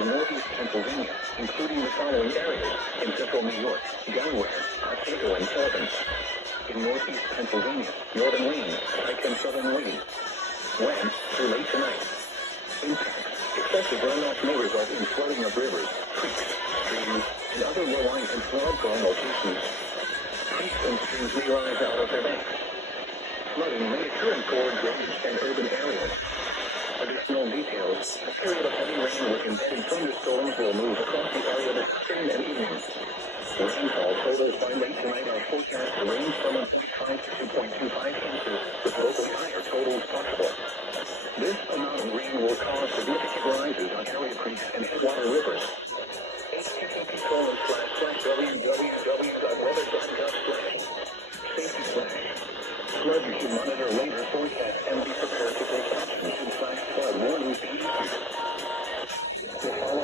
through northeast Pennsylvania, including the following areas: in central New York, Delaware, Oswego, and Sullivan. In northeast Pennsylvania, northern rain, light and southern winds. Wind through late tonight. Impact: excessive runoff may result in flooding of rivers, creeks, streams, and other low-lying and flood-prone locations. Creeks and streams may rise out of their banks. Flooding may occur in forward drainage and urban areas. Additional details: a period of heavy rain with embedded thunderstorms will move across the area this afternoon and evening. Rainfall totals by late tonight are forecast to range from 1.5 to 2.25 inches, with locally higher totals possible. This amount of rain will cause significant rises on area creeks and headwater rivers. http://www.weather.gov/safety/. Flood you should monitor later forecasts and be prepared to take